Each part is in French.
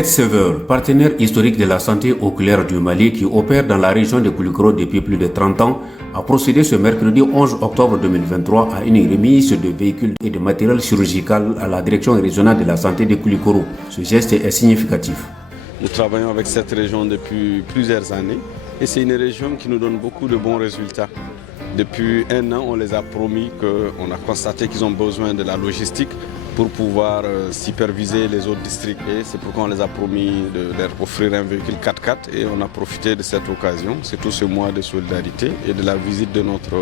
Sever, partenaire historique de la santé oculaire du Mali qui opère dans la région de Koulikoro depuis plus de 30 ans, a procédé ce mercredi 11 octobre 2023 à une remise de véhicules et de matériel chirurgical à la direction régionale de la santé de Koulikoro. Ce geste est significatif. Nous travaillons avec cette région depuis plusieurs années et c'est une région qui nous donne beaucoup de bons résultats. Depuis un an, on les a promis qu'on a constaté qu'ils ont besoin de la logistique pour pouvoir superviser les autres districts. Et c'est pourquoi on les a promis de leur offrir un véhicule 4x4 et on a profité de cette occasion, c'est tout ce mois de solidarité et de la visite de notre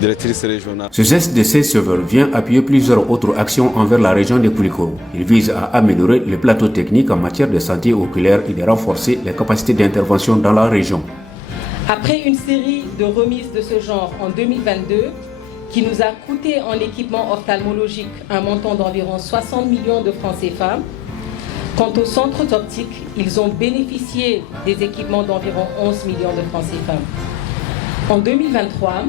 directrice régionale. Ce geste de Sever vient appuyer plusieurs autres actions envers la région de Koulikoro. Il vise à améliorer les plateaux techniques en matière de santé oculaire et de renforcer les capacités d'intervention dans la région. Après une série de remises de ce genre en 2022, qui nous a coûté en équipement ophtalmologique un montant d'environ 60 millions de francs CFA. Quant aux centres optiques, ils ont bénéficié des équipements d'environ 11 millions de francs CFA. En 2023,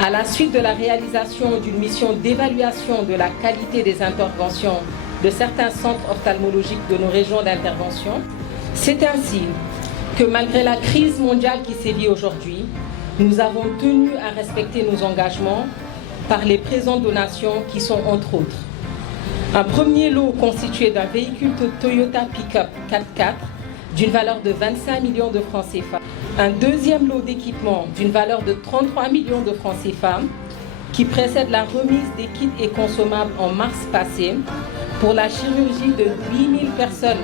à la suite de la réalisation d'une mission d'évaluation de la qualité des interventions de certains centres ophtalmologiques de nos régions d'intervention, c'est ainsi que malgré la crise mondiale qui sévit aujourd'hui, nous avons tenu à respecter nos engagements par les présentes donations qui sont entre autres un premier lot constitué d'un véhicule Toyota Pick-up 4x4 d'une valeur de 25 millions de francs CFA, un deuxième lot d'équipement d'une valeur de 33 millions de francs CFA qui précède la remise des kits et consommables en mars passé pour la chirurgie de 8000 personnes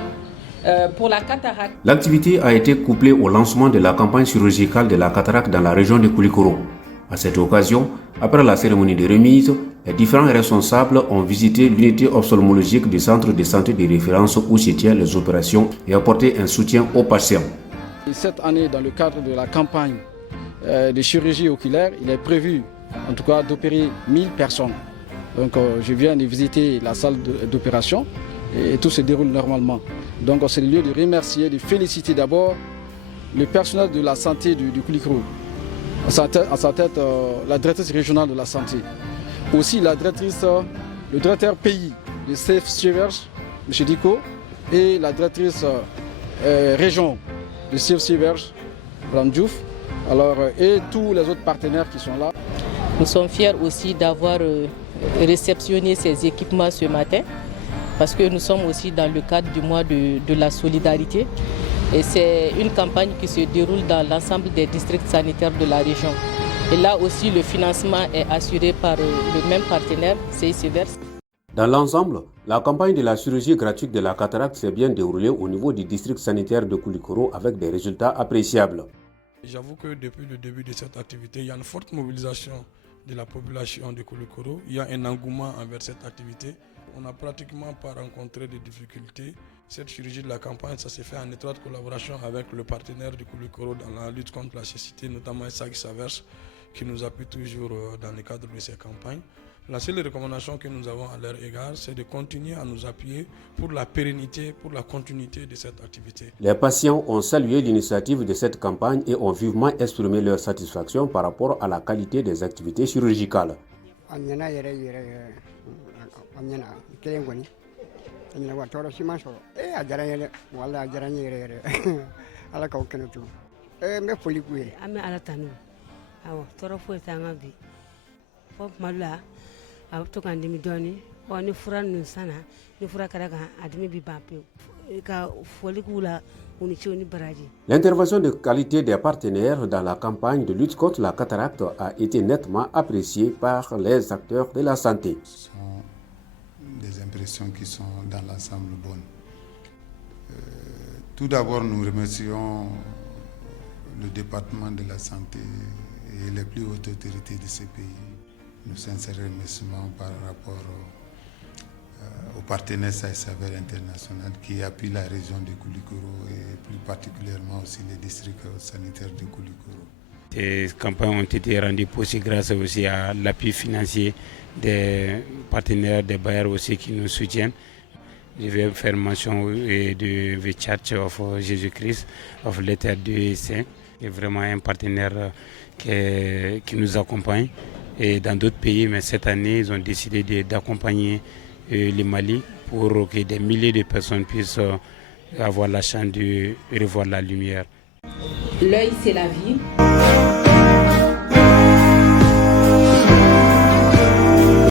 pour la cataracte. L'activité a été couplée au lancement de la campagne chirurgicale de la cataracte dans la région de Koulikoro. À cette occasion, après la cérémonie de remise, les différents responsables ont visité l'unité ophtalmologique du centre de santé de référence où se tiennent les opérations et apporté un soutien aux patients. Cette année, dans le cadre de la campagne de chirurgie oculaire, il est prévu en tout cas d'opérer 1000 personnes. Donc je viens de visiter la salle d'opération et tout se déroule normalement. Donc c'est le lieu de remercier, de féliciter d'abord le personnel de la santé du Koulikoro. À sa tête, la directrice régionale de la santé. Aussi le directeur pays de Sever, M. Diko, et la directrice région de Sever, Mme Diouf, et tous les autres partenaires qui sont là. Nous sommes fiers aussi d'avoir réceptionné ces équipements ce matin, parce que nous sommes aussi dans le cadre du mois de la solidarité. Et c'est une campagne qui se déroule dans l'ensemble des districts sanitaires de la région. Et là aussi, le financement est assuré par le même partenaire, CICVERS. Dans l'ensemble, la campagne de la chirurgie gratuite de la cataracte s'est bien déroulée au niveau du district sanitaire de Koulikoro avec des résultats appréciables. J'avoue que depuis le début de cette activité, il y a une forte mobilisation de la population de Koulikoro. Il y a un engouement envers cette activité. On n'a pratiquement pas rencontré de difficultés. Cette chirurgie de la campagne, ça s'est fait en étroite collaboration avec le partenaire du Koulikoro dans la lutte contre la cécité, notamment CICVERS, qui nous appuie toujours dans le cadre de ces campagnes. La seule recommandation que nous avons à leur égard, c'est de continuer à nous appuyer pour la pérennité, pour la continuité de cette activité. Les patients ont salué l'initiative de cette campagne et ont vivement exprimé leur satisfaction par rapport à la qualité des activités chirurgicales. L'intervention de qualité des partenaires dans la campagne de lutte contre la cataracte a été nettement appréciée par les acteurs de la santé. Ce sont des impressions qui sont dans l'ensemble bonnes. Tout d'abord, nous remercions le département de la santé et les plus hautes autorités de ce pays. Nos sincères remerciements par rapport au partenaire CICVERS international qui appuie la région de Koulikoro et plus particulièrement aussi les districts sanitaires de Koulikoro. Ces campagnes ont été rendues possibles grâce aussi à l'appui financier des partenaires, des bailleurs aussi qui nous soutiennent. Je vais faire mention de The Church of Jésus-Christ, of Letter de Saint, qui est vraiment un partenaire qui nous accompagne. Et dans d'autres pays, mais cette année, ils ont décidé d'accompagner le Mali pour que des milliers de personnes puissent avoir la chance de revoir la lumière. L'œil, c'est la vie.